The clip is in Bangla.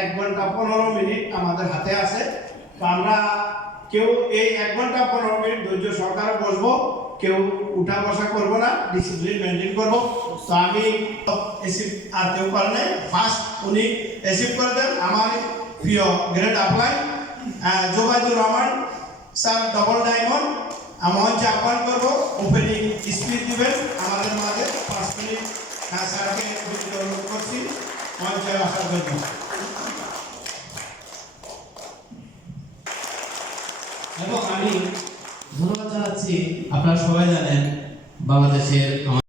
1 ঘন্টা 15 মিনিট আমাদের হাতে আছে। তো আমরা কেউ এই 1 ঘন্টা 15 মিনিট ধৈর্য সহকারে বসবো, কেউ উঠা বসা করবো না, ডিসিপ্লিন মেনটেন করবো। তো আমি এসিভ আর কেউ করেন নাই, ফার্স্ট উনি এসিভ করে দেন আমার প্রিয় grade apply Zobaidur Rahman sir, double diamond. মঞ্চে আহ্বান করবো, ওপেনিং স্পিচ দিবেন আমাদের মাঝে 5 মিনিট। স্যারকে অনুরোধ করছি মঞ্চে আসার জন্য। এবং আমি ধন্যবাদ জানাচ্ছি, আপনারা সবাই জানেন বাংলাদেশের